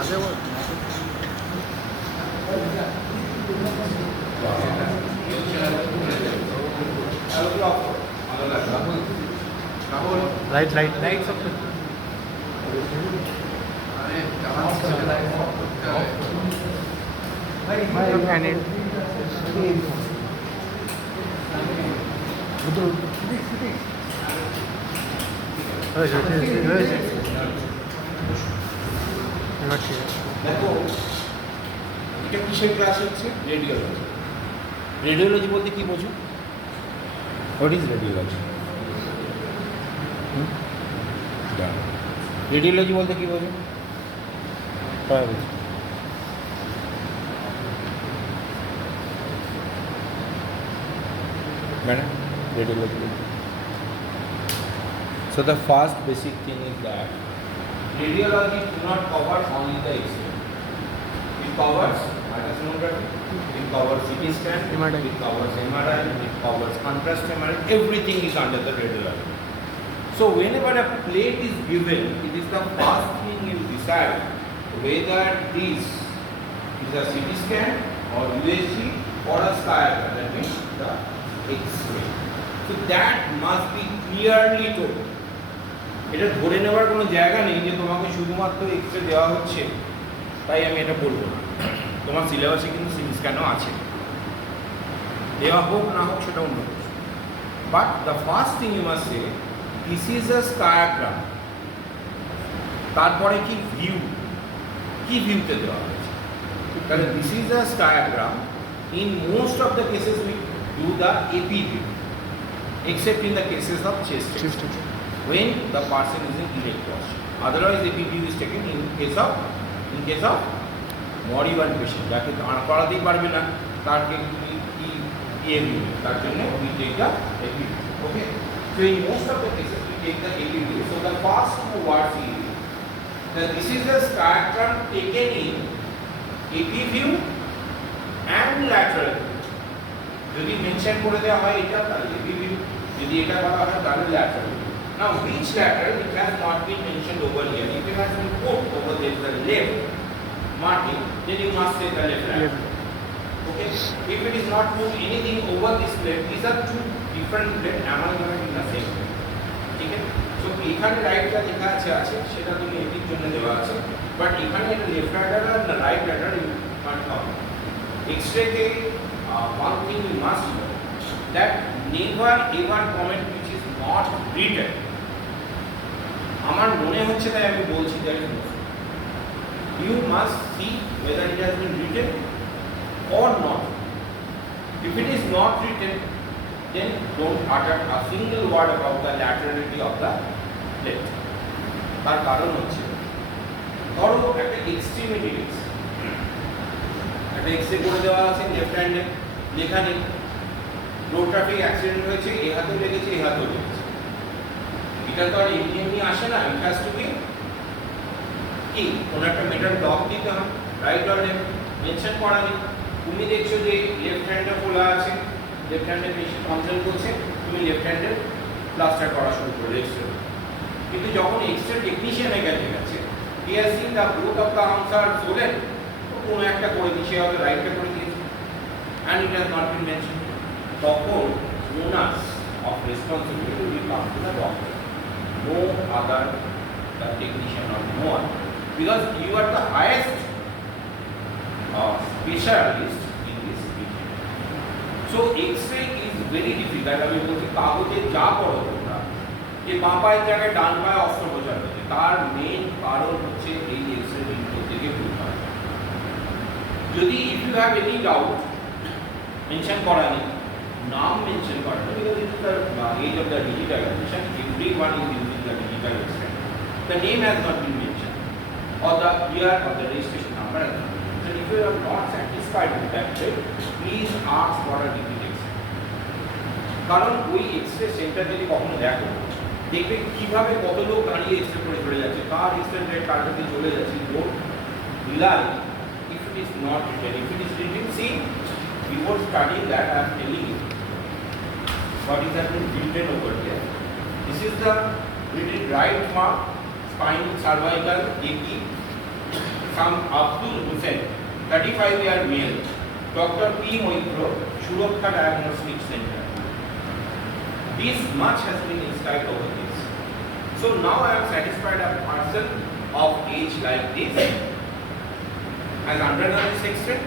आगे वो light light light सब দেখো এটা কিসের ক্লাস হচ্ছে? রেডিওলজি। রেডিওলজি বলতে কি বোঝো? What is radiology? রেডিওলজি বলতে কি বোঝো? ম্যাডাম রেডিওলজি বলতে so the first basic thing is that radiology do not cover only the X-ray. It covers ultrasonography, it covers CT scan, it covers MRI, it covers contrast MRI. Everything is under the radiology. So whenever a plate is given, it is the first thing you decide whether this is a CT scan or USG or a sciatica, that means the X-ray. So that must be clearly told. এটা ধরে নেওয়ার কোনো জায়গা নেই যে তোমাকে শুধুমাত্র x-ray দেওয়া হচ্ছে তাই আমি এটা বলবো না। তোমার সিলেবাসে কিন্তু সিটি স্ক্যানও আছে, দেওয়া হোক না হোক সেটা অন্য কিছু। But the first thing you must say this is a skiagram. তারপরে কি ভিউ, কি ভিউতে দেওয়া হয়েছে, কারণ this is a skiagram. In most of the cases we do the AP view except in the cases of chest when the person is in direct wash. Otherwise AP view is taken in case of moribund patient যাকে দাঁড় করাতেই পারবে না তাকে কি view তার জন্য we take the AP view. Okay, so in most of the cases we take the AP view. So the first two words is that this is a scatter taken in AP view and lateral. যদি mention করে দেওয়া হয় এটা তাহলে AP view, যদি এটা বলা হয় তাহলে lateral. Now which lateral it has not been mentioned over here. If it has been put over there the left marking, then you must say the left lateral. Okay, if it is not put anything over this plate, these are two different plate amalgamated in the same plate. Okay, so এখানে রাইটটা লেখা আছে সেটা তুমি এটির জন্য দেওয়া আছে, but এখানে এটা লেফট lateral আর right lateral you can't cover. X-ray তে one thing you must know that never ever comment which is not written. আমার মনে হচ্ছে তাই আমি বলছি that you must see whether it has been written or not. If it is not written, then don't utter a single word about the laterality of the plate. তার কারণ হচ্ছে ধরো একটা এক্সট্রিমিটি একটা এক্সরে করে দেওয়া আছে লেফট হ্যান্ডে, লেখা নেই রোড ট্রাফিক অ্যাক্সিডেন্ট হয়েছে, এ হাতেও লেগেছে এ হাতেও লেগেছে, এটা তো আর এমনি এমনি আসে না। ইট হ্যাজ টু বি কি কোনো একটা মেটাল ডক দিতে হয়, রাইট অর লেফট মেনশন করা নেই। তুমি দেখছো যে লেফট হ্যান্ডটা খোলা আছে, লেফট হ্যান্ডে পেশেন্ট কন্ট্রোল করছে, তুমি লেফট হ্যান্ডে প্লাস্টার করা শুরু করলে এক্সরে। কিন্তু যখন এক্সরে টেকনিশিয়ানের কাছে গেছে he has seen the both of the arms are swollen, তো কোনো একটা করে দিয়েছে, হয়তো রাইটটা করে দিয়েছে and it has not been mentioned. তখন onus of responsibility will come to the doctor, no other the technician or no one, because you are the highest specialist in this field. So X-ray is very difficult. আমি বলছি কাগজে যা পড়ো তোমরা যে বাঁ পায়ের জায়গায় ডান পায়ে অস্ত্রোপচার হচ্ছে, তার মেন কারণ হচ্ছে এই এক্সরে রিপোর্ট থেকে ভুল হয়। যদি if you have any doubt mention করা নেই, নাম মেনশন করা নেই, because it is the age of the digitalization, everyone is using the digital X-ray. The name has not been mentioned or the year or the registration number has not been mentioned. If you are not satisfied with that check, please ask for a repeat X-ray. কারণ ওই x-ray centre যদি কখনো দেখো দেখবে কিভাবে কত লোক দাঁড়িয়ে এক্সরে করে চলে যাচ্ছে, কার এক্সরে রেট কার কাছে চলে যাচ্ছে। Don't rely if it is not written. If it is written, see, before studying that I am telling you what is has been written over here. This is the written right mark, spine, cervical, AP, some Abdul Hussain, 35-year male, Dr. P. Moitro, Surakha Diagnostic Center. This much has been inscribed over this. So now I am satisfied a person of age like this has undergone this extent,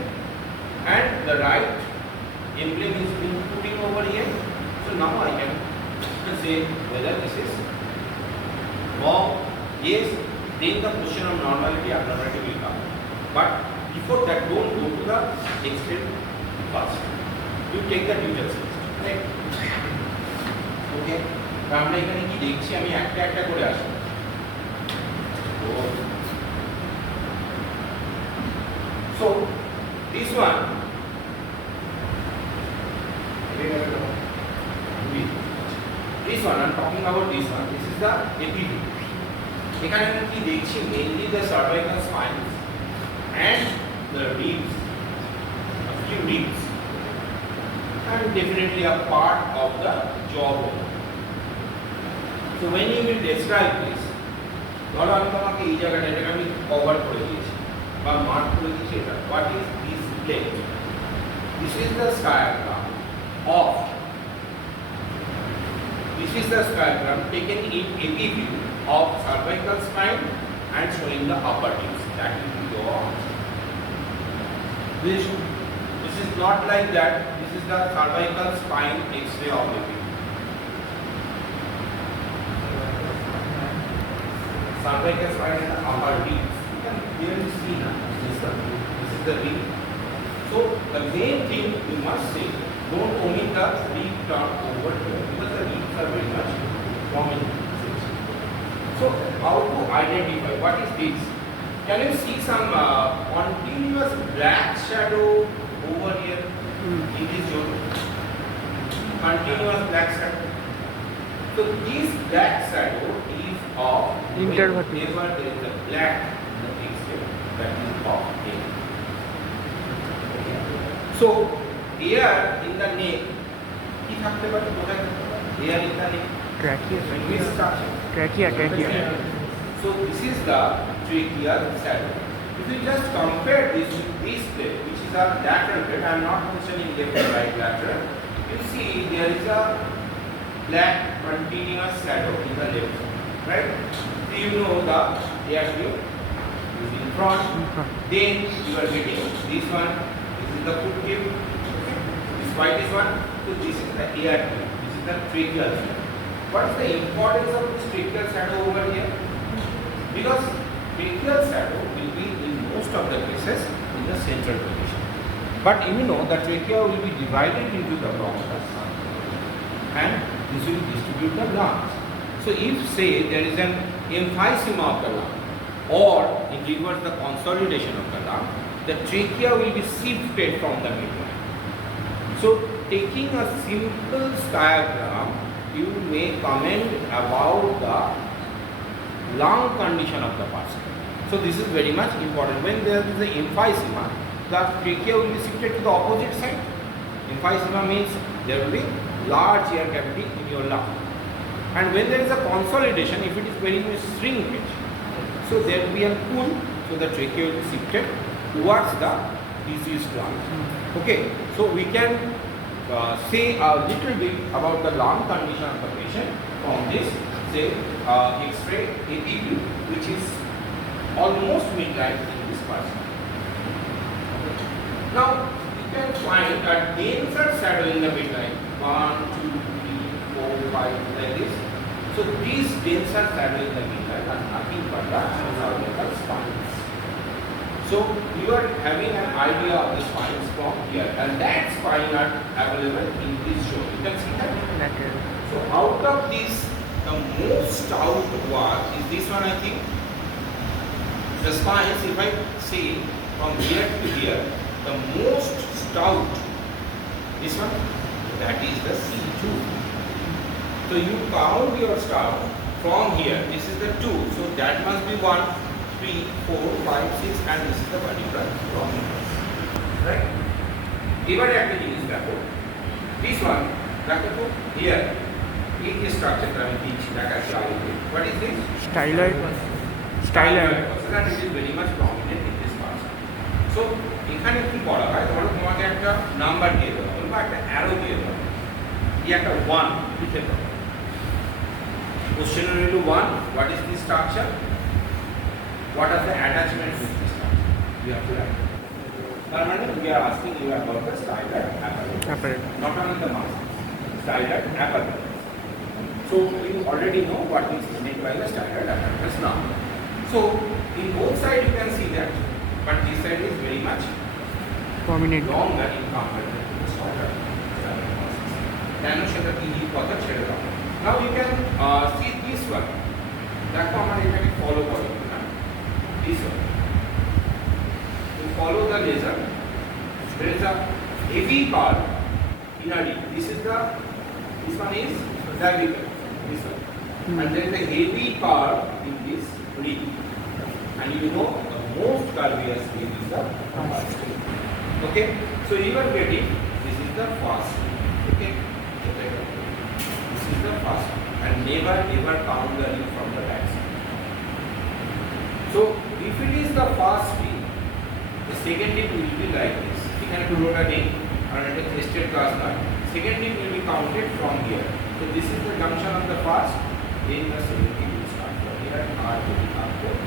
and the right emblem is being putting over here. So now I can say whether this is wrong, yes, then the question of normality, abnormality will come. But before that, don't go to the extreme first. You take the details first. Right? Okay. তো আমরা এখানে কি দেখছি আমি একটা একটা করে আসি। So this one I'm talking about this one. This is the APV. এখানে আমি কি দেখছি mainly the cervical spines and the ribs, a few ribs, and definitely a part of the jawbone. So when you will describe this, ধরো আমি তোমাকে এই জায়গাটা এটাকে আমি কভার করে দিয়েছি বা মার্ক করে দিয়েছি এটা, what is this plate? This is the diagram of taken in AP view of cervical spine and showing the upper ribs, that will be your this is not like that. This is the cervical spine X-ray of AP. Cervical spine and the upper ribs. You can clearly see now. This is the rib. So the main thing you must say, don't omit the rib term over here because the ribs are very much prominent. So how to identify what is this? Can you see some continuous black shadow over here in this zone? Continuous black shadow. So this black shadow is of whenever there is a black in the X-ray, that is of A. So here in the neck, কি থাকতে পারে কোথায় থাকতে পারে? Here in the neck. Trachea. So this is the tracheal shadow. If you just compare this with this plate, which is a lateral plate, I am not mentioning left and right lateral. You see there is a black continuous shadow in the left, right? So you know the air tube is in front. Then you are getting this one. This is the foot tube. Okay. This white is one. So this is the air tube. This is the tracheal shadow. What is the importance of this tracheal shadow over here? Because tracheal shadow will be in most of the cases in the central position. But you know the trachea will be divided into the bronchus and this will distribute the lungs. So if say there is an emphysema of the lung or in reverse the consolidation of the lung, the trachea will be shifted from the midline. So taking a simple diagram, you may comment about the lung condition of the person. So this is very much important. When there is an emphysema, the trachea will be shifted to the opposite side. Emphysema means there will be large air cavity in your lung. And when there is a consolidation, if it is very much shrinkage, so there will be a pull, so the trachea will be shifted towards the diseased lung. Okay, so we can say a little bit about the lung condition of the patient from this, say, X-ray AP view, which is almost midline in this person. Now, you can find a denser shadow in the midline, 1, 2, 3, 4, 5, like this. So, these denser shadow in the midline are nothing but the cervical spines. So, you are having an idea of the spines from here, and that spine are available in this show. You can see that. So, out of this, the most out one is this one, I think. The spines, if I say from here to here, the most stout, this one, that is the C2. So you count your stout from here, this is the 2, so that must be 1, 3, 4, 5, 6, and this is the particular prominence. Right? Even at the is this one, here, it is structure what is this? Styloid. So that it is very much prominent in একটা number দিয়ে দেওয়া হলো বা একটা arrow দিয়ে দেওয়া হলো, এই একটা 1 লিখে দাও। Question number 1, what is the structure? What are the attachments with this structure? You have to write. We are asking you about the stylus apparatus, not only the mask, stylus apparatus. So you already know what is meant by the stylus apparatus now. So in both sides you can see that, but this side is very much prominent, longer in comparison to the stylus apparatus. Now you can see this one. দেখো আমরা এটাকে follow করি না, this one. To follow the laser, there is a heavy part in a ring. This one is diameter, this one. And there is a heavy part in this ring. And you know the most curvaceous ring is the first ring. Okay? So you are getting this is the first ring. Okay? This is the first ring. And never ever count the ring from the back side. So if it is the first ring, the second ring will be like this. এখানে পুরোটা নেই আর এটা crested class নয়। Second ring will be counted from here. So this is the junction of the first, then the second ring will start from here and R will be upward.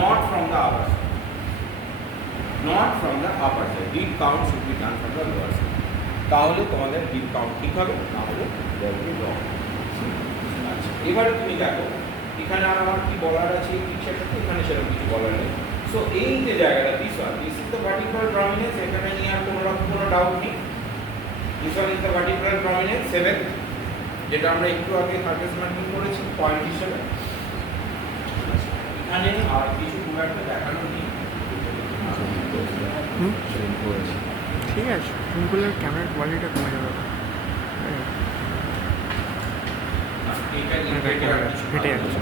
Not from the upper side. Not from the upper side. Beat count should be done from the lower side. তাহলে তোমাদের beat count ঠিক হবে, না হলে there will be wrong. আচ্ছা, এবারে তুমি দেখো এখানে আর আমার কি বলার আছে এই পিকচারটা, এখানে সেরকম কিছু বলার নেই। সো এই যে জায়গাটা this is the vertical prominence, এখানে নিয়ে আর কোনো ডাউট নেই। This one is the vertical prominence 7, যেটা আমরা একটু আগে সারফেস মার্কিং করেছি পয়েন্ট হিসেবে। এখানে আর কিছু খুব একটা দেখানো নেই। ঠিক আছে, ফোনগুলোর ক্যামেরার কোয়ালিটিটা কমে যাবে, ফেটে যাচ্ছে।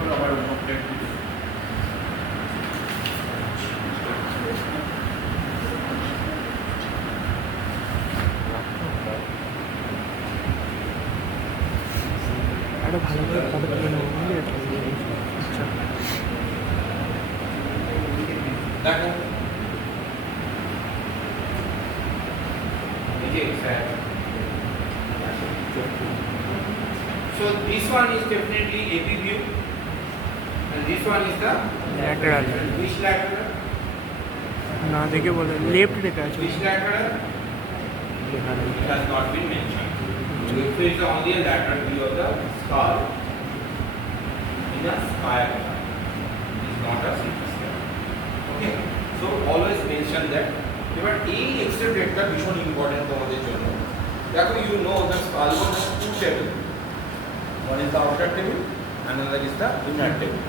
একটা ভালো করে ফটো তুলে নেবো, বুঝলি? আচ্ছা দেখো so this one is definitely AP view and this one is the lateral. Which lateral? না দেখে বলে লেফট রেখা আছে। Which lateral? It has not been mentioned. So it is only a lateral view of the skull in a spire. It is not a CT scan. Okay, so always mention that. এবার এই extra ডেটটা ভীষণ important তোমাদের জন্য। দেখো you know the skull has two tables. One is the outer table, another is the inner table.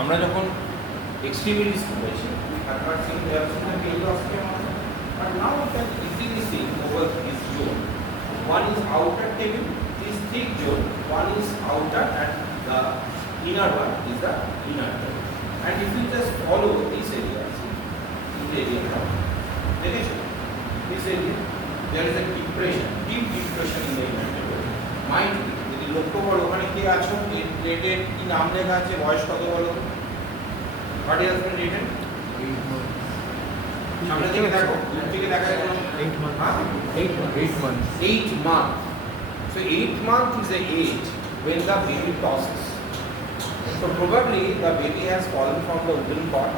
আমরা যখন extremities করেছি, তারপর seen the periossteum, but now we can easily see over this zone. One is outer table, this thick zone. One is outer, and the inner one is the inner table. And if you just follow this area, this area, there is a depression, deep depression in the inner table. Mind যদি লক্ষ্য করো ওখানে কি আছে, rated কি নাম লেখা আছে, বয়স কত বলো? What is the rated? 8 months. সামনে থেকে দেখো, থেকে দেখা যায় 8 months. 8 months. 8 months. So 8 months is the age when the baby tosses. So probably the baby has fallen from the wooden cot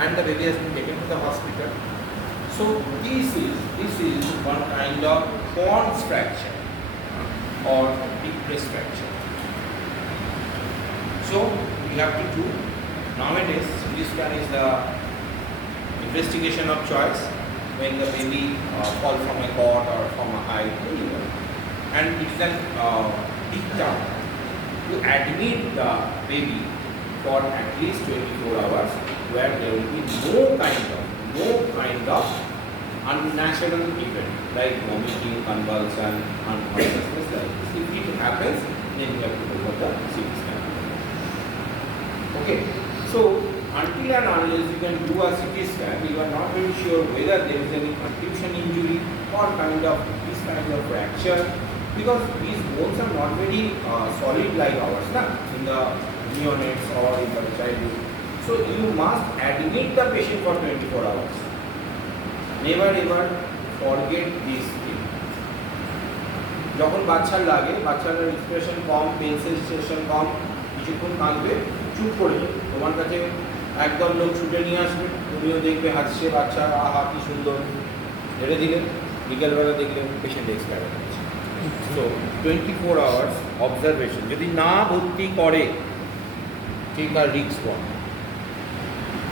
and the baby has been taken to the hospital. So this is one kind of Pons fracture or depressed fracture. So we have to do nowadays. This one is the investigation of choice when the baby falls from a cot or from a height anywhere, and it is an dictum to admit the baby for at least 24 hours, where there will be no kind of unnatural event like vomiting, convulsion, unconsciousness like this. If it happens, then you have to go for the CT scan. Okay, so until and unless you can do a CT scan, you are not very sure whether there is any contusion injury or this kind of fracture, because these bones are not very solid like ours, in the neonates or in the childhood. So you must admit the patient for 24 hours. Never ever forget this thing. যখন বাচ্চার লাগে, বাচ্চার respiration কম, pen sensation কম, কিছুক্ষণ কাঁদবে, চুপ করে যাবে। তোমার কাছে একদম লোক ছুটে নিয়ে আসবে, তুমিও দেখবে হাসছে বাচ্চা, আহা কি সুন্দর, ছেড়ে দিলেন, বিকেলবেলা দেখলেন পেশেন্ট এক্সপায়ার হয়ে গেছে। সো 24 আওয়ার্স অবজারভেশন যদি না ভর্তি করে, ঠিক আর রিস্ক ওয়ান,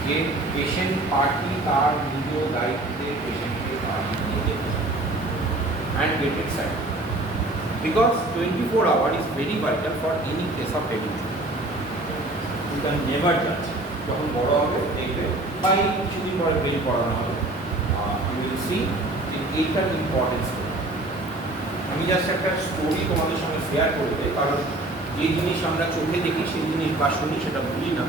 যে পেশেন্ট পার্টি তার নিজ দায়িত্বে পেশেন্টকে পার্টি নিয়ে যেতে and get it set. Because 24 hours is very vital for any case of head injury. You can never judge. যখন বড় হবে দেখবে বা এই কিছুদিন পরে বেল পড়ানো হবে, you will see যে এইটার ইম্পর্টেন্স। আমি জাস্ট একটা স্টোরি তোমাদের সঙ্গে শেয়ার করে দেই, কারণ যে জিনিস আমরা চোখে দেখি সেই জিনিস বা শুনি সেটা ভুলি না।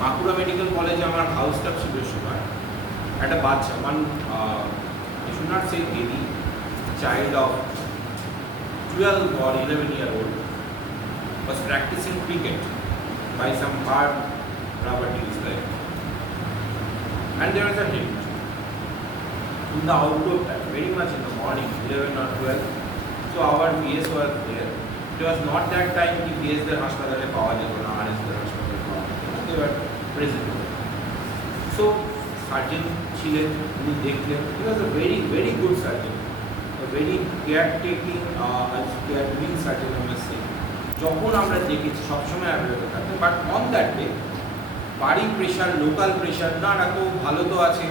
বাঁকুড়া মেডিকেল কলেজে আমার হাউস স্টাফ ছিল সময়, একটা বাচ্চা I should not say baby, child of 12 or 11-year-old was practicing cricket by some hard rubber tees there. And there was a hit in the outdoor time, very much in the morning, 11 or 12. So our VS was there. It was not that time the VS their hospital power যেত না, RS their hospital power, they were present. So surgeon ছিলেন, উনি দেখলেন, he was a very very good surgeon, a very caretaking surgeon I must say. যখন আমরা দেখেছি সবসময় available থাকে, বাট অন দ্যাট ডে বাড়ি প্রেশার, লোকাল প্রেশার, না না তো ভালো তো আছে,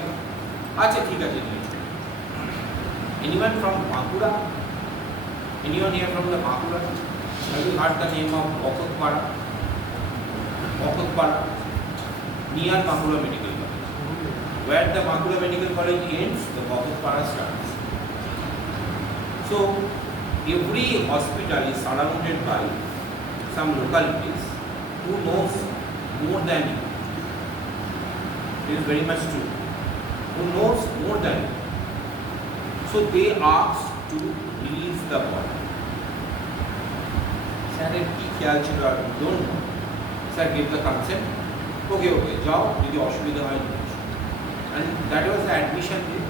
আচ্ছা ঠিক আছে নিয়ে anyone from Bankura, anyone here from the Bankura, have you heard the name of Bokotpara near Bankura Medical College? Where the Bankura Medical College ends, the Bokotpara starts. So every hospital is surrounded by some localities who knows more than you. It is very much true. Who knows more than you. So they ask to release the body. Sir, কি খেয়াল ছিল আর don't know. Sir gave the consent. Okay, যাও, যদি অসুবিধা হয়। And that was the admission day.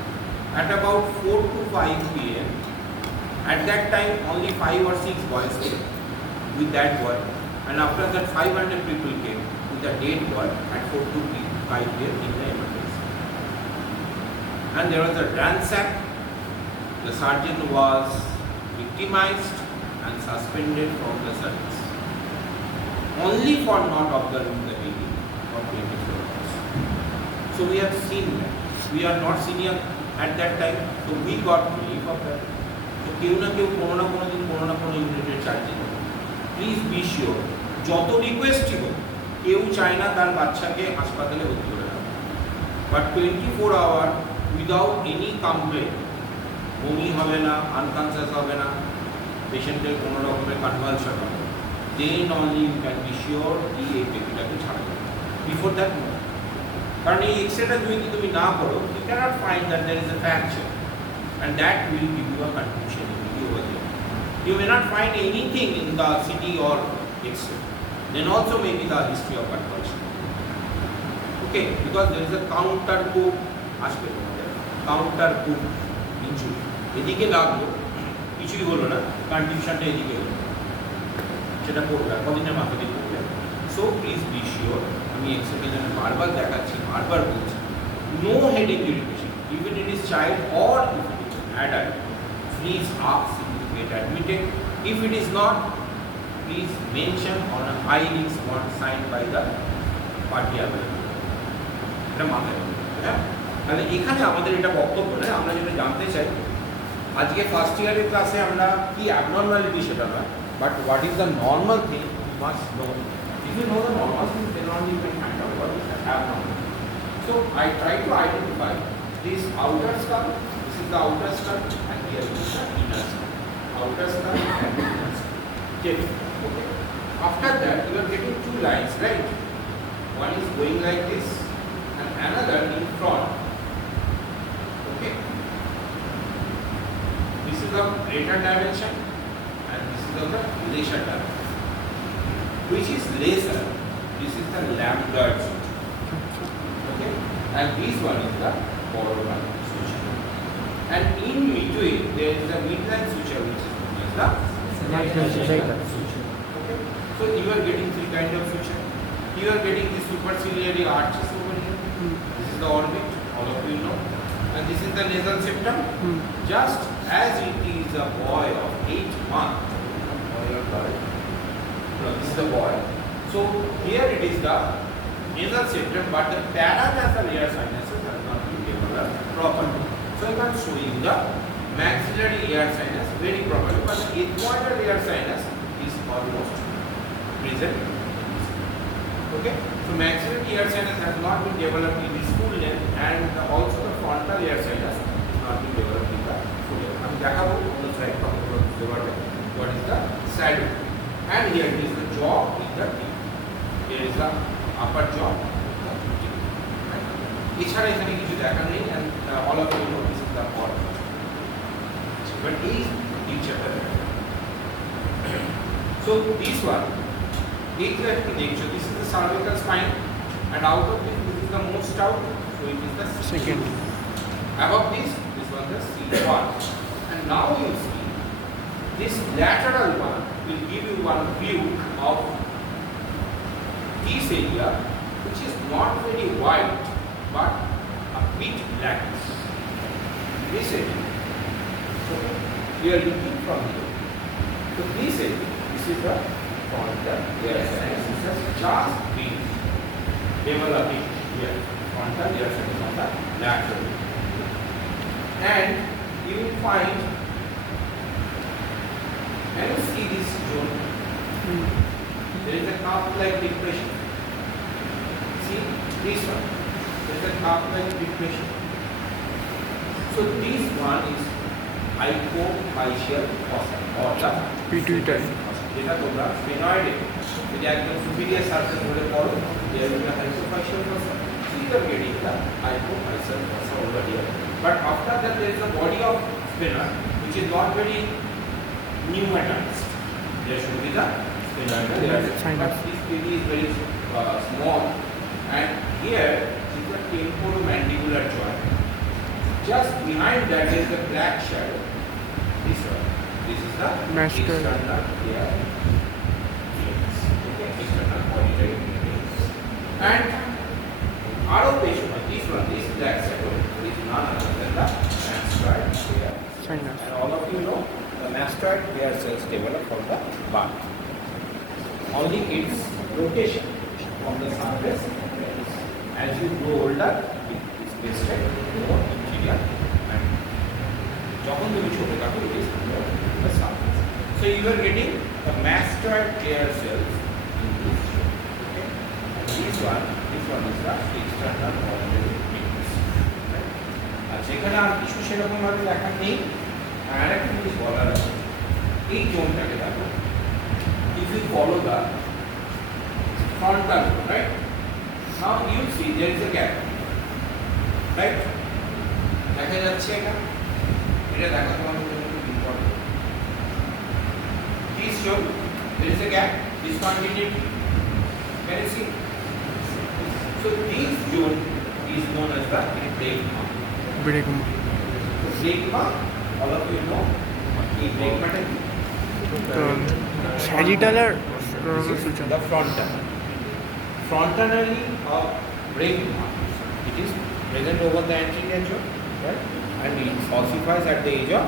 At about 4 to 5 p.m. At that time, only 5 or 6 boys came with that boy, and after that 500 people came with the dead boy at 4 to 5 p.m. in the emergency. And there was a ransack. The surgeon was victimized and suspended from the service, only for not observing the baby for 24 hours. So we have seen that. We are not senior at that time, so we got relief of that. So কেউ না কেউ কোনো না কোনো দিন কোনো না কোনো ইউনিটের চার্জ দিতে। প্লিজ বি শিওর, যত রিকোয়েস্টই হোক, কেউ চায় না তার বাচ্চাকে হাসপাতালে ভর্তি করে রাখা, but 24 hour without any complain, বমি হবে না, আনকনসিয়াস হবে না, পেশেন্টের কোনো রকমের কনভালশন হবে, then only you can be sure এই বেবিটাকে ছাড়া যাবে। বিফোর দ্যাট নো, কারণ এই এক্সরেটা যদি তুমি না করো, you cannot find that there is a fracture, and that will give you a conclusion over there. You may not find anything in the CT or X-ray, then also maybe the history of convulsion. Okay, because there is a counter coup aspect, counter coup injury. এদিকে লাগলো, কিছুই হলো না, কন্ডিশনটা এদিকে হলো, সেটা পড়বে কদিনের মাথা দিয়ে পড়বে। সো প্লিজ বি শিওর, আমি এক্সরের জন্য বারবার দেখাচ্ছি, বারবার বলছি, no head injury patient, even it is child or if it is adult, please ask to get admitted. If it is not, please mention on a high risk warrant signed by the party available. এটা মাথায় রাখবেন, হ্যাঁ। তাহলে এখানে আমাদের এটা বক্তব্য নয়, আমরা যেটা জানতে চাই, আজকে ফার্স্ট ইয়ারের ক্লাসে আমরা কি অ্যাবনর্মালিটি সেটা নয়, but what is the normal thing must know. If you know the normal thing, then only you can find out what is abnormal. So I try to identify this outer skull, this is the outer skull, and here is the inner skull. Outer skull and inner skull. Okay. After that, you are getting two lines, right? One is going like this, and another in front. Okay. This is of greater dimension, and this is of the lesser dimension. Which is lesser? This is the lambda. Okay, and this one is the borrow one. and in between there is a midline suture which is known as the Mitral suture. suture. Okay, so you are getting three kind of suture. You are getting the superciliary arches over here. This is the orbit, all of you know, and this is the nasal septum. Just as it is a boy of 8 months, no, this is the boy. So here it is the nasal septum, but the paranasal air sinuses have not been developed properly. So I can show you the maxillary air sinus very properly, but the ethmoidal air sinus is almost present. Okay, so maxillary air sinus has not been developed in the school length, and also the frontal air sinus has not been developed in the full length. I am দেখাবো on the side what is the saddle, and here is the jaw in the tip. Here is the upper jaw. এছাড়া এখানে কিছু দেখার নেই, and all of you know this is the part. But is picture. So this one. This is the cervical spine, and out of this is the most out, so it is the Second. Above this was the C1. And now you see this lateral one will give you one view of this area, which is not very wide but a bit black. This area. Okay, we are looking from here. So this area, this is the frontal air sinus. This has just been developing here. Frontal air sinus on the lateral. And you will find, can you see this zone? There is a cup-like depression. See this one. There is a cup-like depression. So this one is hypophyseal fossa or the pituitary. যেটা তোমরা স্পেনয়েডে যদি একদম superior surface ধরে পড়ো, there will be a hypophyseal fossa. So you are getting the hypophyseal fossa over here. But after that there is a body of spinner which is not very pneumatized. There should be the spinoidal layer. But this baby is very small, and here is the temporomandibular joint. Just behind that there is a black shadow. This one. This is the Master. external layer. Yes. Okay. External auditory veins. And this one, this black shadow is none other than the mastoid hair. Sinus. And all of you know the mastoid hair cells develop from the bark. Only its rotation from the surface, as you grow older, it is wasted more interior, and যখন তুমি ছোট থাকো it is more the surface. So you are getting the mastoid hair cells in this shape. Okay? And this one is the external auditory veins. Right? আর যেখানে আর কিছু সেরকম ভাবে দেখা নেই, আর একটা জিনিস বলার আছে, এই জোনটাকে দেখো. If you follow the frontal, right? Now you see there is a gap, right? দেখা যাচ্ছে এটা দেখা তোমার জন্য খুব important. This show there is a gap, discontinuity. Can you see? So this zone is known as the bregma. Bregma. So bregma, all of you know, the bregma Sagittal or the frontal. Frontally of bregma, it is present over the anterior jaw, right? And it ossifies at the age of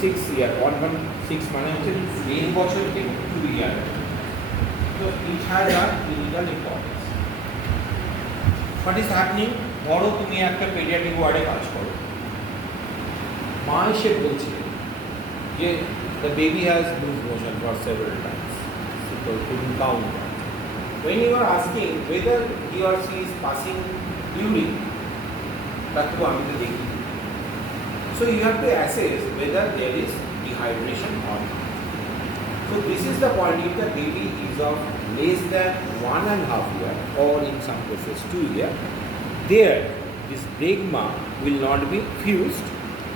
1.6 year, 1.6 মানে হচ্ছে 3 বছর থেকে 2 year. So it has a clinical importance. What is happening? ধরো তুমি একটা paediatric ওয়ার্ডে কাজ করো, মা এসে বলছে যে the baby has loose motion for several times. People couldn't count that. When you are asking whether he or she is passing urine, that too আমি তো দেখি. So you have to assess whether there is dehydration or not. So this is the point. If the baby is of less than 1.5 years or in some cases 2 years, there this bregma will not be fused.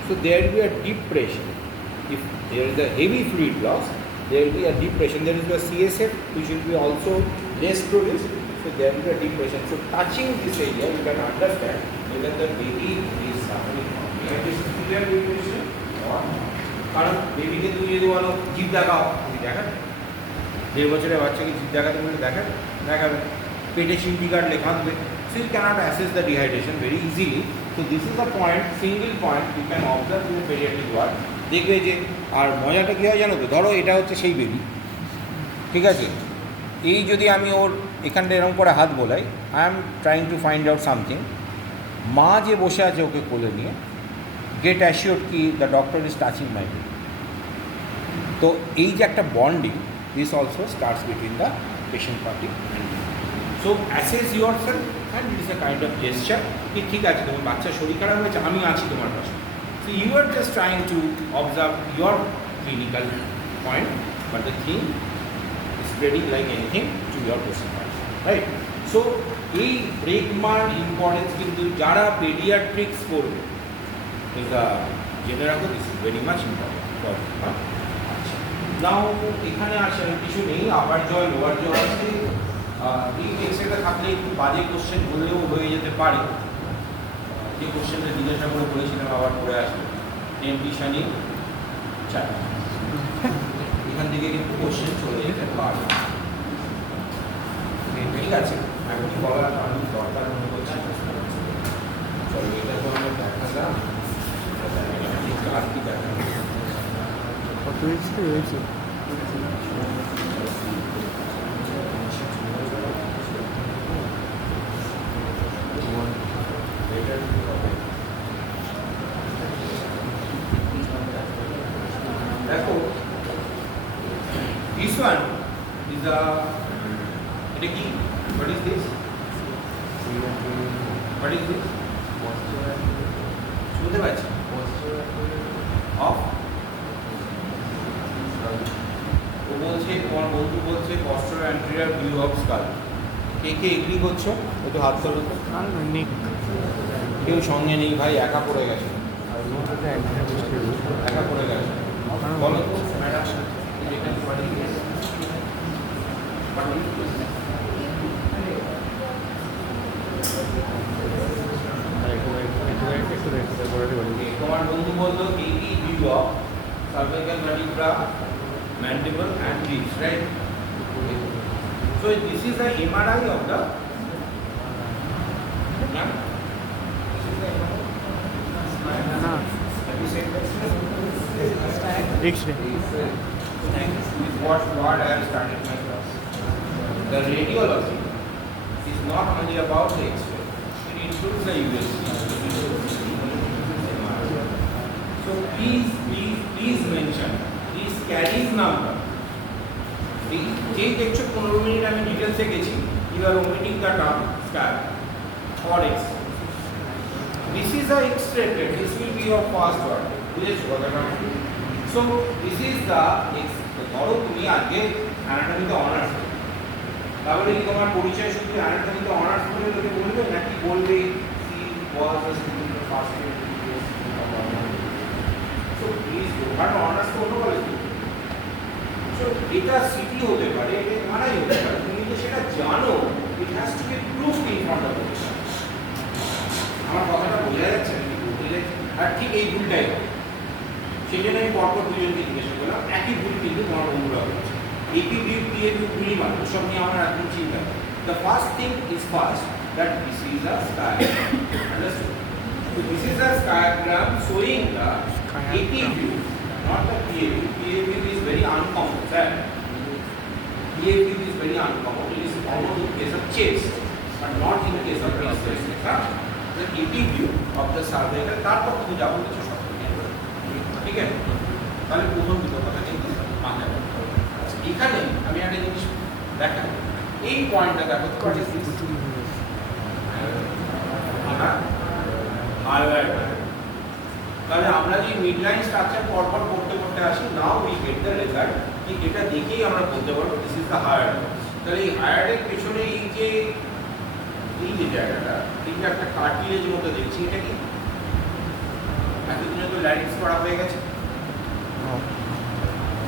So there will be a depression. If there is a heavy fluid loss, there will be a depression. There is a CSF which will be also less produced. So there will be a depression. So touching this area, you can understand whether the baby is suffering from dehydration, severe dehydration or কারণ বেবিকে তুমি যদি বলো জিভ দেখাও, তুমি দেখাবে? 1.5 বছরের বাচ্চাকে জিভ দেখাতে বলে দেখাবে, পেটে সিমটি কাটলে কাঁদবে। So you cannot assess the dehydration very easily. So this is the point, single point you can observe in the pediatric ward. দেখবে যে আর মজাটা কী হয় জানো তো, ধরো এটা হচ্ছে সেই বেবি, ঠিক আছে, এই যদি আমি ওর এখানটা এরকম করে হাত বোলাই, I am trying to find out something, মা যে বসে আছে ওকে কোলে নিয়ে, গেট অ্যাসিওর্ড কি the doctor is touching my baby. তো এই যে একটা bonding, this also starts between the patient party and you. So assess your self and it is a kind of gesture কি ঠিক আছে তোমার বাচ্চার শরীর খারাপ হয়েছে, আমি আছি তোমার পাশে। So you are just trying to observe your clinical point, but the thing spreading like anything to your patient party, right? So এই ব্রেকমার ইম্পর্টেন্স কিন্তু যারা পেডিয়াট্রিক্স করবে জেনে রাখো, this is very much important. Now এখানে আসার কিছু নেই, আপার জয় লোয়ার জয় আছে, এই এক্সরেটা থাকলে একটু বাজে কোশ্চেন বললেও হয়ে যেতে পারে। যে কোশ্চেনটা জিজ্ঞাসা করে বলেছিলাম আবার পড়ে আসবে, টেম্পিশানি চাই, এখান থেকে কিন্তু কোশ্চেন চলে যেতে পারে। ঠিক আছে, এখন বলার আমি দরকার মনে করছি, চলো এটা তো আমরা দেখালাম, আর কি দেখালাম কত রয়েছে দেখো, this one is a এটা কি, what is this, what is this, শুনতে পাচ্ছি অফ, ও বলছে, তোমার বন্ধু বলছে posterior anterior view of skull, কে কে এগ্রি করছো একটু হাত তোলো তো। আর নেক কেউ সঙ্গে নেই ভাই, একা পড়ে গেছে, একা পড়ে গেছে, বলো তো ম্যাডাম এখানে পড়ে গেছে, তোমার বন্ধু বললো এই view of cervical vertebra, mandible and ribs, right? So this is the MRI of the, yeah? This is the MRI. Have you said that? X-ray. With what I have started my class. The radiology is not only about the X-ray; it includes the USG. So please mention, please carries number. যে দেখছো 15 minute আমি ডিটেলসে গেছি, you are omitting the term scar or X-ray. This is the X-ray plate. This will be your first word. বুঝেছো কথাটা? So this is the X-ray. ধরো তুমি আজকে অ্যানাটমিতে অনার্স, তাহলে কি তোমার পরিচয় শুধু অ্যানাটমিতে অনার্স করে লোকে বলবে, নাকি বলবে C was a student of first year? So please do. কারণ অনার্স তো অন্য কলেজ। So এটা সিটি হতে পারে, এটা এমআরআই হতে পারে, তুমি তো সেটা জানো, it has to B proved in front of the. আমার কথাটা বোঝা যাচ্ছে নাকি? বুঝলে আর ঠিক এই ভুলটাই হবে, সেই জন্য আমি পরপর দুজনকে জিজ্ঞাসা করলাম, একই ভুল কিন্তু তোমার বন্ধুরা হচ্ছে। এপি ভিউ পিএ ভিউ ভুলই মানে ওসব নিয়ে আমার একদম চিন্তা নেই। The first thing is first that this is a skiagram. Understood? So this is a skygram showing the AP view, not the PA view. PA view is very uncommon, sir. PA view is very uncommon. It is common in case of chest, but not in case of breast. The AP view of the cervical, তারপর তুমি যাবো কিছু শব্দ নিয়ে, ঠিক আছে? তাহলে প্রথম দুটো কথা কিন্তু মাথায় রাখতে হবে। এখানে আমি একটা জিনিস দেখাবো, এই পয়েন্টটা দেখো, তাহলে আমরা যে মিডলাইন স্ট্রাকচার পরপর করতে করতে আসি, now we get the result, কি এটা দেখেই আমরা বলতে পারবো দিস ইজ দ্য হায়ার। তাহলে এই হায়ারের পেছনে এই যে জায়গাটা, এই যে একটা কার্টিলেজ মতো দেখছি, এটা কি এতদিনে তো ল্যারিক্স পড়া হয়ে গেছে,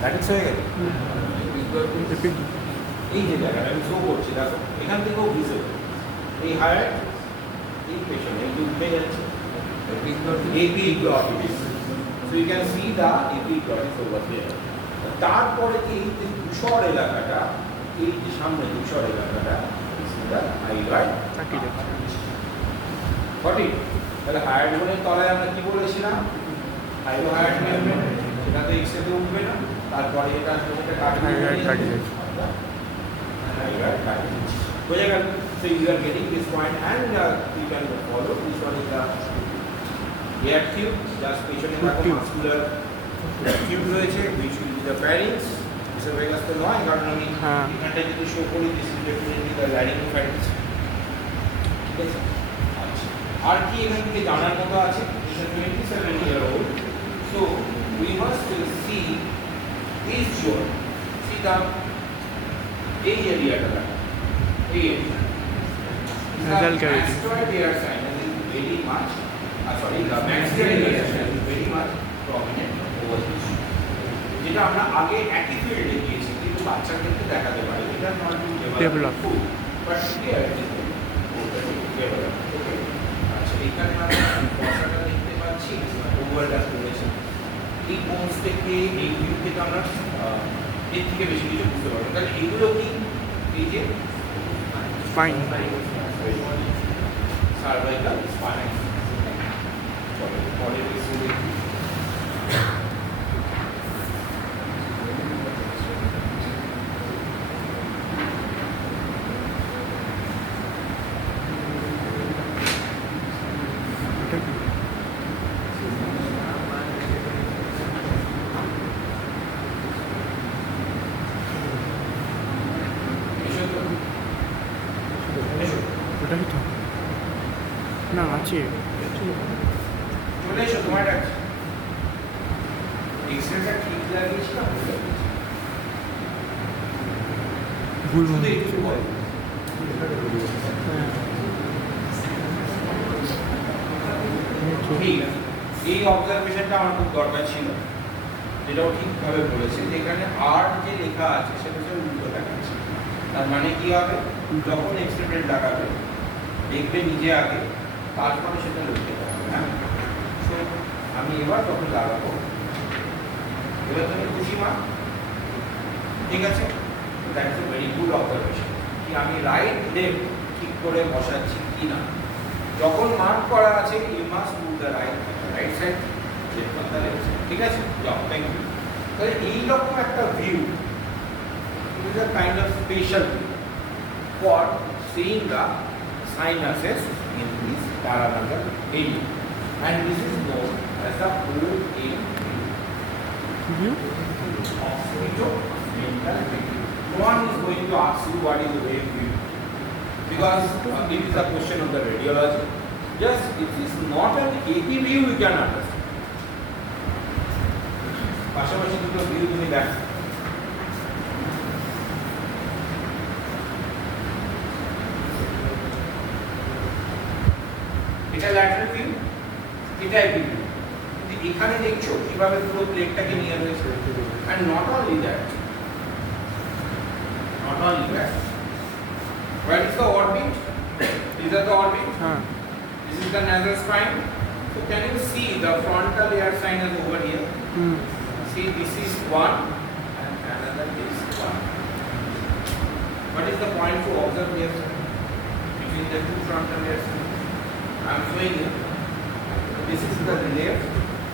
ল্যারিক্স হয়ে গেছে। এই যে জায়গাটা আমি শো করছি দেখো, এখান থেকেও ভিজিবল এই হায়ার, এই পেছনে এই উঠে যাচ্ছে epiglottis. So you can see the epiglottis over there. তারপরে এই যে ধূসর এলাকাটা, এই যে সামনে ধূসর এলাকাটা, হাইলাইট সঠিক। তাহলে হায়ার বোনের তলায় আমরা কি বলেছিলাম, হাইপোহায়ার নিয়মে সেটাতে এক্সেতে উঠবে না, তারপরে এটা এটা কাটিয়ে বোঝা গেল। So you are getting this point and you can follow. This one is the air tube, just পেছনে দেখো মাস্কুলার টিউব রয়েছে, which will be the pharynx. This is Vegas তো নয়, কারণ আমি এখানটা যদি শো করি this is definitely the laryngopharynx. ঠিক আছে, আচ্ছা আর কি এখান থেকে জানার মতো আছে? This is 27-year-old. So we must see this zone. See the এই এরিয়াটা, এই area. Nasal cavity. Mastoid air sinus is very much, sorry, the mastoid air sinus is very much prominent over this. যেটা আমরা আগে একই ফিল্ডে দিয়েছি, কিন্তু বাচ্চাদেরকে দেখাতে পারি এটা not develop, but here it is develop. Okay, আচ্ছা এখানে আমরা বসাটা দেখতে পাচ্ছি, ওভারটা করেছে এই কোনস থেকে, এই ভিউ থেকে আমরা এর থেকে বেশি কিছু বুঝতে পারবো। তাহলে এগুলো কি, এই যে spine, cervical spine. Body receiving. ওটাই তো না আছে, চলে এসো, তোমার কাছে এক্সরেটা ঠিক লাগিয়েছিলাম, ভুল শুধু একটু বল। ঠিক আছে, এই অবজারভেশনটা আমার খুব দরকার ছিল, যেটাও ঠিকভাবে বলেছে, যেখানে আর যে লেখা আছে সেটা হচ্ছে উল্টো দেখাচ্ছে। তার মানে কি হবে, যখন এক্সপেরিমেন্ট লাগাবে দেখবে নিজে আগে, তারপরে সেটা লিখতে পারবে। হ্যাঁ, সো আমি এবার যখন লাগাবো, এবার তুমি খুশি মা? ঠিক আছে, that's a very good observation, কি আমি রাইট লেফট ঠিক করে বসাচ্ছি কি না। যখন মার্ক করা আছে you must move the right side, left on the left side. ঠিক আছে, যাও, থ্যাংক ইউ। তাহলে এইরকম একটা view, it is a kind of special view for seeing the sinuses in this paranasal area, and this is known as the whole aim view. Occipital view. No one is going to ask you what is the wave view, because it is a question of the radiology. Just it is not an AP view you can understand. পাশাপাশি দুটো view তুমি দেখো, এটা lateral view, এটা epic view. এখানে দেখছো কিভাবে পুরো প্লেটটাকে নিয়ে রয়েছে, and not only that, where is the orbit? These are the orbit. This is the nasal spine. So can you see the frontal air sinus over here? See, this is one and another is one. What is the point to observe here between the two frontal air sinus? I am showing you. This is the left.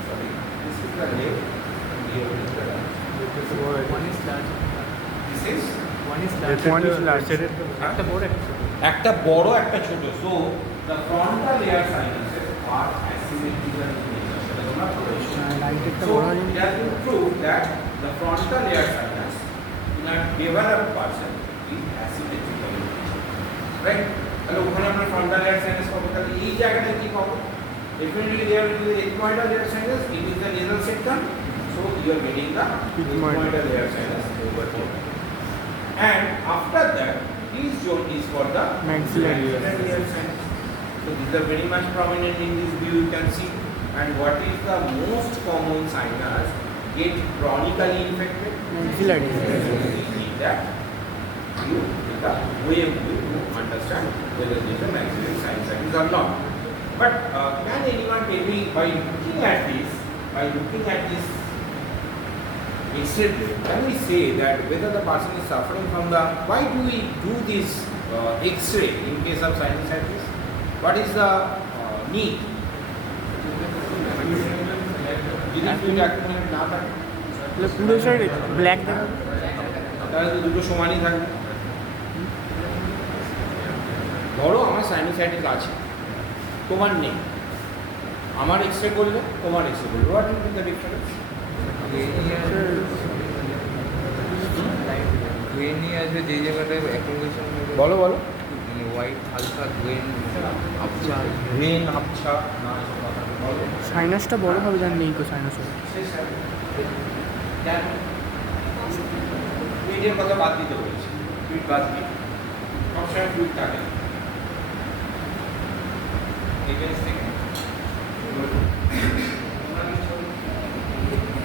Sorry, this is the left. Here is the right. One is large. This is One is large. One is large. একটা বড় একটা বড় একটা ছোট। So the frontal air sinuses are asymmetrical in nature. সেটা তোমরা পড়েছো। So it has been proved that the frontal air sinus in a developed person is asymmetrical in nature. Right? তাহলে ওখানে আমরা frontal air sinus পাবো, তাহলে এই জায়গাটা কি পাবো? Definitely there will be the ethmoidal air sinus. It is the nasal septum. So you are getting the ethmoidal air sinus over here. And after that, this zone is for the maxillary air sinus. So these are very much prominent in this view, you can see. And what is the most common sinus get chronically infected? maxillary. That you get the way to understand whether there is a maxillary sinus sinusitis or not. But can anyone tell me, by looking at this X-ray, can we say that whether the person is suffering from the, why do we do this X-ray in case of sinusitis? What is the need? যদি field accumulate না থাকে তাহলে পুরো side black দেখা তাহলে তো দুটো সমানই থাকবে। ধরো আমার সাইনোসাইটিস আছে, তোমার নেই, আমার এক্সরে করলে তোমার এক্সরে করলে, what will be the difference? গ্রেনই আছে যে জায়গাটায় অ্যাকুমুলেশন বলো বলো। মানে হোয়াইট হালকা গ্রেন আবছা গ্রেন আবছা না বলো। সাইনাসটা বড় হবে, জান নেই তো সাইনাস কেন ফ্লুইডের কথা বাদ দিতে বলেছি, ফ্লুইড বাদ দিই, সবসময় ফ্লুইড থাকে এগেন্স থেকে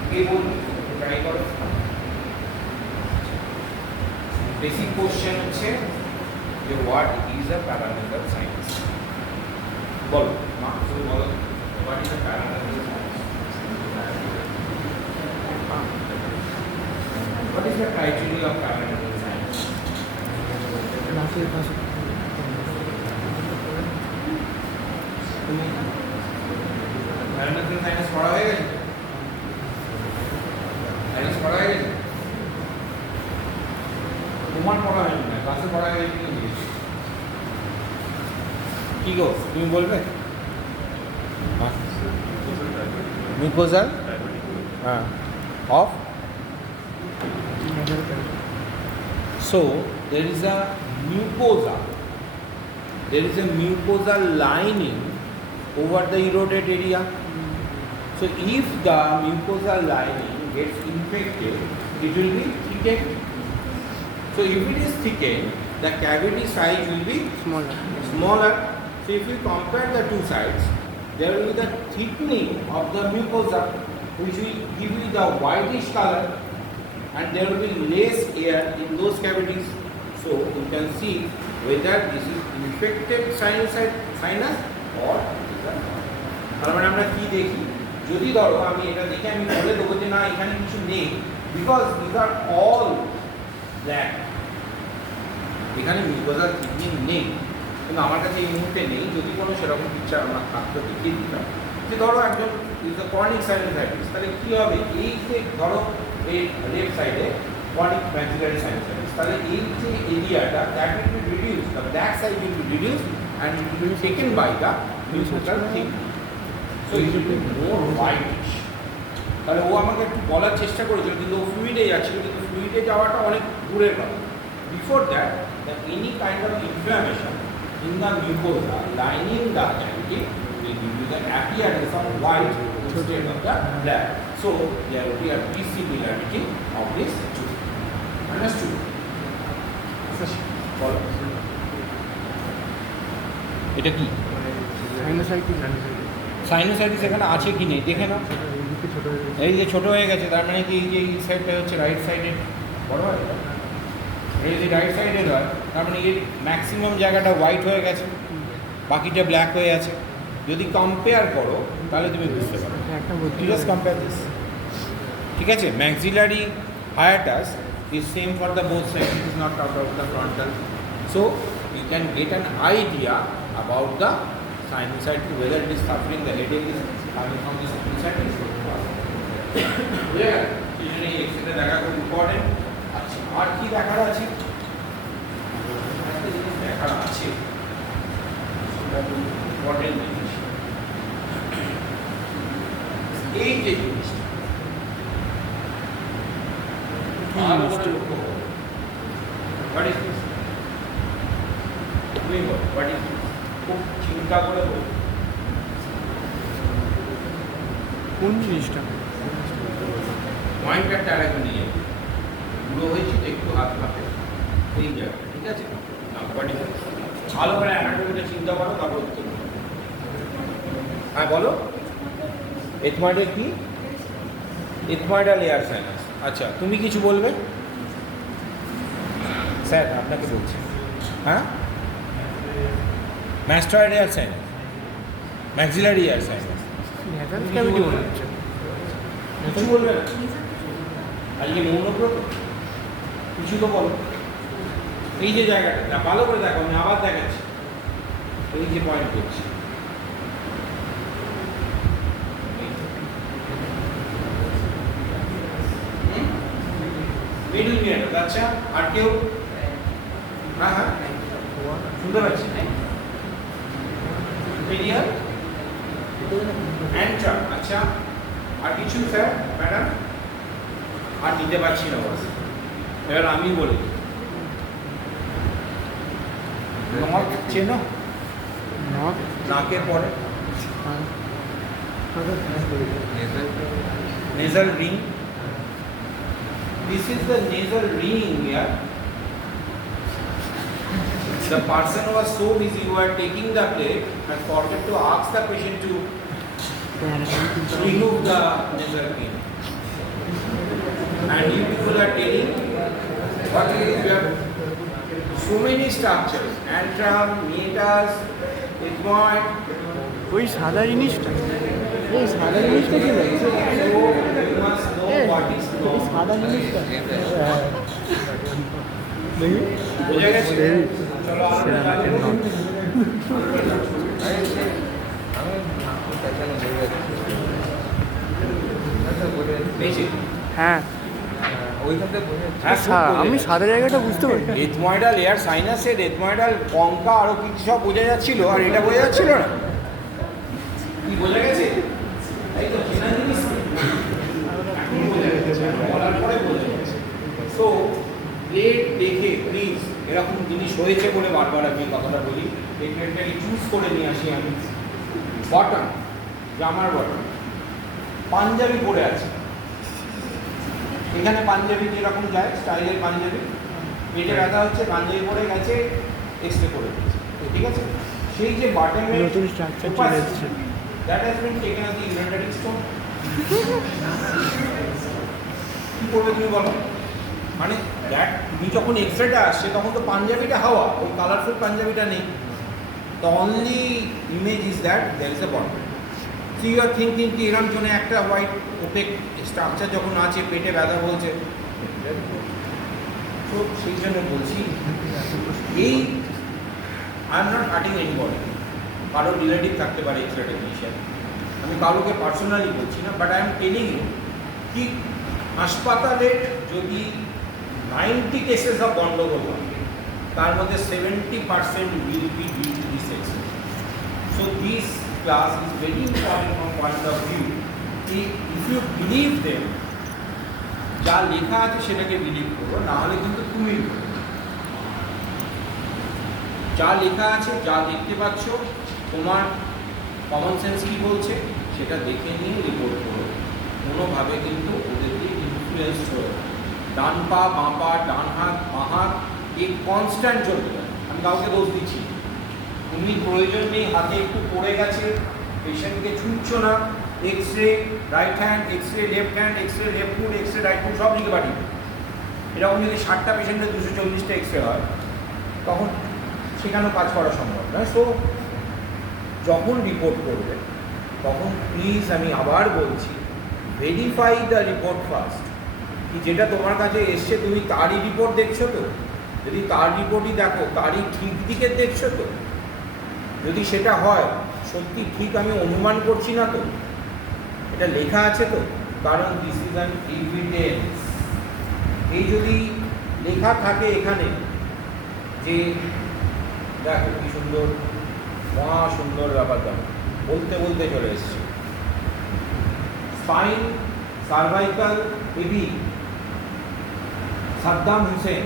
কে বলুন, ট্রাই করো। বেসিক কোশ্চেন হচ্ছে যে what is a parameter science. বলো মা, তুমি বলো what is a parameter science? What is the criteria of parametric science? Parametric science পড়া হয়ে গেছে? সায়েন্স পড়া হয়ে গেছে? তোমার পড়া হয়নি না, ক্লাসে পড়া হয়ে গেছে কি গো, তুমি বলবে? Mucosal of. So there is a mucosa. There is a mucosal lining over the eroded area. So if the mucosal lining gets infected, it will be thickened. So if it is thickened, the cavity size will be smaller. So if you compare the two sides, there will be the thickening of the mucosa, which will give you the whitish color, and there will be less air in those cavities. So you can see whether this is infected sinus or তার মানে আমরা কি দেখি, যদি ধরো আমি এটা দেখে আমি বলে দেবো যে না এখানে কিছু নেই, because this are all black, এখানে মিউকোজাল থিকনিং নেই, কিন্তু আমার কাছে এই মুহূর্তে নেই। যদি কোনো সেরকম পিকচার আমরা থাকতো দেখিয়ে দিতাম যে ধরো একজন ইজ দ্য ক্রনিক সাইনোসাইটিস, তাহলে কী হবে, এই যে ধরো এই লেফট সাইডে ক্রনিক ম্যাক্সিলারি সাইনোসাইটিস, তাহলে এই যে এরিয়াটা that will be reduce, the black side will be reduce and it will be taken by the mucosal thickening. So it will be more whitish. তাহলে ও আমাকে একটু বলার চেষ্টা করেছিল, কিন্তু ও ফ্লুইডে যাচ্ছিল, কিন্তু ফ্লুইডে যাওয়াটা অনেক দূরের কথা। Before that the any kind of inflammation in the mucosa lining the cavity will give you the appearance of white instead of the black. So there will be a dissimilarity of this two. Understood? Follow. এটা কি sinusitis এখানে আছে কি নেই দেখে নাও। এই যে ছোট হয়ে গেছে, তার মানে কি এই যে এই সাইডটা হচ্ছে রাইট সাইডে বড় হয়, যদি রাইট সাইডের হয় তার মানে এর ম্যাক্সিমাম জায়গাটা হোয়াইট হয়ে গেছে, বাকিটা ব্ল্যাক হয়ে আছে। যদি কম্পেয়ার করো তাহলে তুমি বুঝতে পারো। জাস্ট কম্পেয়ার দিস, ঠিক আছে? Maxillary hiatus is same for the both side, it is not out of the frontal. So you can get an idea about the sinusitis, whether it is suffering, the headache is coming from the sinusitis. বুঝে গেল? এই জন্য এই x-ray দেখা খুব important. আচ্ছা, আর কি দেখার আছে? একটা জিনিস দেখার আছে, সেটা খুব ইম্পর্টেন্ট জিনিস। এই যে জিনিসটা ভালো করে লক্ষ্য করো। What is this? তুমি বলো, what is this? খুব চিন্তা করে বলো কোন জিনিসটা। পয়েন্টারটা আরেকবার নিয়ে যাবে, বুড়ো হয়েছি তো একটু হাত পাতে এই জায়গাটা, ঠিক আছে? না হোয়াট ইজ দিস? ভালো করে অ্যানাটমিটা চিন্তা করো, তারপর উত্তর দাও। হ্যাঁ বলো। এথময়েডের কি? Ethmoidal air sinus. আচ্ছা, তুমি কিছু বলবে? স্যার আপনাকে বলছি। হ্যাঁ mastoid air sinus, maxillary air sinus. Nasal cavity মনে হচ্ছে। কিছু বলবে না আজকে মৌনব্রত, কিছু তো বলো। এই যে জায়গাটা ভালো করে দেখো, আমি আবার দেখাচ্ছি, এই যে পয়েন্ট করছি, মিডল মিয়ার। আচ্ছা আর কেউ? হ্যাঁ হ্যাঁ শুনতে পাচ্ছি। মিডিয়াল অ্যান্ট্রা। আচ্ছা আর কিছু স্যার ম্যাডাম? আর নিতে পারছি না বস, এবার আমি বলি। নর্থ চেনো? নর্থ নাকের পরে nasal nasal ring. This is the nasal ring here. The person was so busy who are taking the plate and forget to ask the patient to remove the nasal ring. And you people are telling what is you have so many structures, antrum, meatus, ethmoid. ওই সাদা জিনিসটা, ওই সাদা জিনিসটা কি লাগে? So you must know what is এই known. সাদা জিনিসটা দেখি বুঝে গেছে? চলো সেরা নাকের নর্থ। হ্যাঁ আমি সাদা জায়গাটা বুঝতে পারি। এথময়েডাল এয়ার সাইনাসের এথময়েডাল কঙ্কা আরো কিছু সব বোঝা যাচ্ছিল, আর এটা বোঝা যাচ্ছিল না। কি বোঝা গেছে? এই তো চেনা জিনিস এখন বোঝা গেছে, বলার পরে বোঝা গেছে। সো প্লেট দেখে প্লিজ, এরকম জিনিস হয়েছে বলে বারবার আমি কথাটা বলি, এই প্লেটটাকে চুজ করে নিয়ে আসি আমি। বটন, জামার বটন, পাঞ্জাবি পরে আছে, এখানে পাঞ্জাবি যেরকম যায় স্টাইলের পাঞ্জাবি, পেটে ব্যথা হচ্ছে, পাঞ্জাবি পরে গেছে, এক্সরে করে দিয়েছে, ঠিক আছে? সেই যে বাটনের নতুন স্ট্রাকচার চলে এসেছে। That has been taken as the ureteric stone. কি করবে তুমি বলো? মানে দ্যাট তুমি যখন এক্সরেটা আসছে তখন তো পাঞ্জাবিটা হাওয়া, ওই কালারফুল পাঞ্জাবিটা নেই। The only image is that there is a button. So you are thinking কি এরকম জন্য একটা হোয়াইট ওপেক স্ট্রাকচার যখন আছে, পেটে ব্যথা বলছে, তো সেই জন্য বলছি এই I am not cutting anybody, কারো রিলেটিভ থাকতে পারে এক্সরে টেকনিশিয়ান, আমি কারোকে পার্সোনালি বলছি না, but I am telling you কি হাসপাতালে যদি 90 কেসেস অফ গন্ডগোল হয়, তার মধ্যে 70% will be due to this exercise. So this class is very important from point of view. If you believe them, যা লেখা আছে সেটাকে বিলিভ করো, না হলে কিন্তু তুমি যা লেখা আছে, যা দেখতে পাচ্ছ, তোমার কমন সেন্স কি বলছে সেটা দেখে নিয়ে রিপোর্ট করো। কোনোভাবে কিন্তু ওদেরকে ইনফ্লুয়েন্স করো। ডান পা, বাঁ পা, ডান হাত, বাঁ হাত, এই কনস্ট্যান্ট চলবে। আমি কাউকে দোষ দিচ্ছি, তুমি প্রয়োজন নেই হাতে একটু পড়ে গেছে, পেশেন্টকে ছুটছো না, x-ray right hand, x-ray left hand, x-ray left foot, x-ray right foot সব লিখে পাঠিয়ে। এরকম যদি 60টা পেশেন্টের 240টা এক্সরে হয়, তখন সেখানেও কাজ করা সম্ভব নয়। সো যখন রিপোর্ট করবে তখন প্লিজ আমি আবার বলছি, ভেরিফাই দ্য রিপোর্ট ফার্স্ট। কি যেটা তোমার কাছে এসছে তুমি তারই রিপোর্ট দেখছো তো? যদি তার রিপোর্টই দেখো, তারই ঠিক দিকে দেখছো তো? যদি সেটা হয় সত্যি ঠিক, আমি অনুমান করছি না তো, এটা লেখা আছে তো, কারণ দিস ইজ অ্যান এভিডেন্স। এই যদি লেখা থাকে এখানে যে দেখো কি সুন্দর, মহা সুন্দর ব্যাপারটা বলতে বলতে চলে এসছে, spine, cervical, heavy, Saddam Hussain,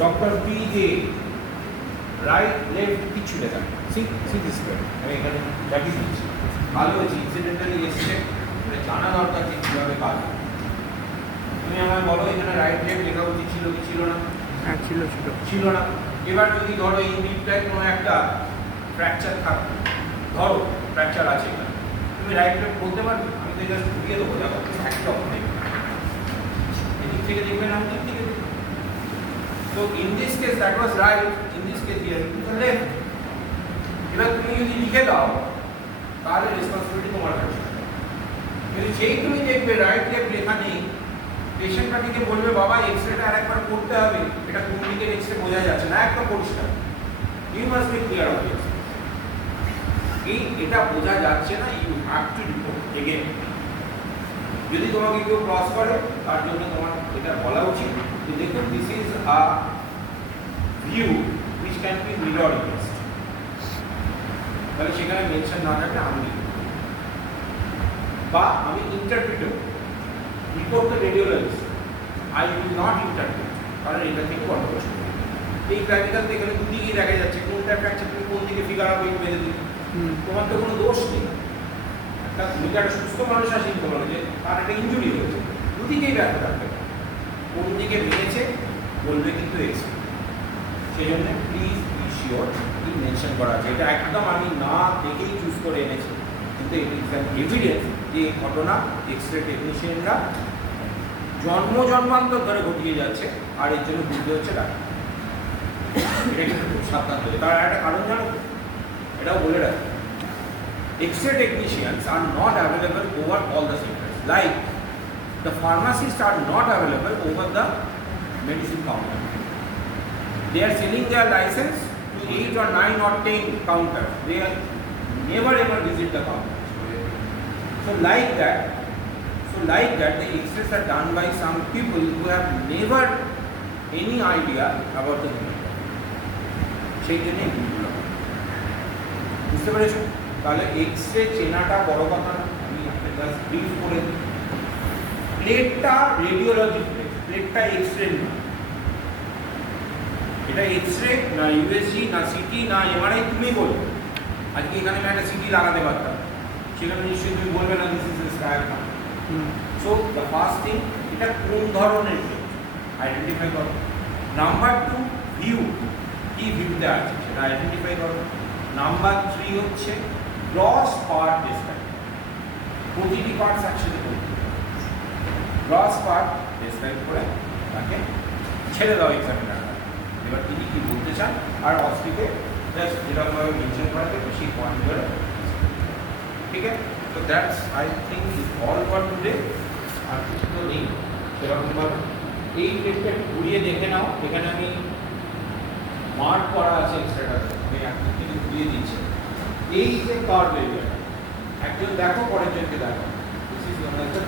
doctor P J, right left কিছু লেখা, সি দিস আমি এখানে প্র্যাকটিস দিচ্ছি। ভালো হয়েছে ইনসিডেন্টালি এসছে, জানা দরকার যে কীভাবে কাজ। তুমি আমায় বলো এখানে রাইট লেফট লেখা উচিত ছিল কি ছিল না? হ্যাঁ ছিল ছিল ছিল না। এবার যদি ধরো এই লিপটায় কোনো একটা ফ্র্যাকচার থাকবে, ধরো ফ্র্যাকচার আছে এখানে, তুমি রাইট লেফট বলতে পারবে? আমি তো জাস্ট ঢুকিয়ে দেবো, দেখো একদম এদিক থেকে দেখবে না, দিক থেকে দেখবে। So in this case that was right, in this case here it is the left. এবার তুমি যদি লিখে দাও তাহলে রেসপন্সিবিলিটি তোমার কাছে। কিন্তু যেই তুমি দেখবে রাইট লেফট লেখা নেই, পেশেন্ট পার্টিকে বলবে বাবা এক্সরেটা আরেকবার করতে হবে, এটা কোন দিকের এক্সরে বোঝা যাচ্ছে না, একদম পরিষ্কার। You must be clear of this. এটা বোঝা যাচ্ছে না, you have to report again. যদি তোমাকে কেউ ক্রস করে তার জন্য তোমার এটা বলা উচিত যে দেখুন this is a view which can be mirror image. তাহলে সেখানে মেনশন না থাকলে আমি বা আমি interpreter report the radiologist, I will not interpret, কারণ এটা থেকে বড় প্রশ্ন। এই প্র্যাকটিক্যাল এখানে দুদিকেই দেখা যাচ্ছে, কোনটা ফ্র্যাকচার তুমি কোন দিকে ফিগার হবে বেঁধে দিবে, তোমার তো কোনো দোষ নেই। তুমি একটা সুস্থ মানুষ আসে বলো যে তার একটা ইঞ্জুরি হয়েছে, দুদিকেই ব্যথা থাকবে, কোন দিকে ভেঙেছে বলবে কিন্তু এক্সরে। সেই জন্য প্লিজ বি শিওর কি মেনশন করা আছে। এটা একদম আমি না দেখেই চুজ করে এনেছি, কিন্তু ইট ইজ অ্যান এভিডেন্স যে এই ঘটনা এক্সরে টেকনিশিয়ানরা জন্মান্তর ধরে ঘটিয়ে যাচ্ছে, আর এর জন্য বুঝতে হচ্ছে ডাক্তার। এটা কিন্তু খুব সাবধান হয়ে, তার একটা কারণ জানো, এটাও বলে রাখি, X-ray technicians are not available over all the sectors. Like the pharmacists are not available over the medicine counter. They are selling their license to 8 or 9 or 10 counters. They are never ever visit the counter. So like that, the X-rays are done by some people who have never any idea about the medical. সেই জন্য বুঝতে পেরেছো? তাহলে x-ray চেনাটা বড় কথা না, আমি আপনাকে জাস্ট ব্রিফ করে দিই। প্লেটটা রেডিওলজি প্লেট, প্লেটটা এক্সরে না। এটা এক্সরে না ইউএসজি না সিটি না এমআরআই, তুমি বলবে। আজকে এখানে আমি একটা সিটি লাগাতে পারতাম, সেখানে নিশ্চয়ই তুমি বলবে না this is a diagram. So the first thing, এটা কোন ধরনের প্লেট আইডেন্টিফাই করো। নাম্বার 2, ভিউ, কি ভিউতে আছে সেটা আইডেন্টিফাই করো। নাম্বার 3 হচ্ছে গ্রস পার্ট ডেসক্রাইব, প্রতিটি পার্টস একসাথে করতে হবে। গ্রস পার্ট ডেসক্রাইব করে তাকে ছেড়ে দাও এক্সামিনার, এবার তিনি কি বলতে চান, আর অস্ট্রিতে জাস্ট যেরকমভাবে মেনশন করা থাকে সেই পয়েন্টগুলো। ঠিক আছে, তো that's I think is all for today. আর কিছু তো নেই সেরকমভাবে। এই প্লেটটা ঘুরিয়ে দেখে নাও, এখানে আমি মার্ক করা আছে এক্সট্রাটাতে, আমি একদিক থেকে ঘুরিয়ে দিচ্ছি। এই যে কার্ভ এরিয়া, একজন দেখো পরের জনকে দেখো, this is one of the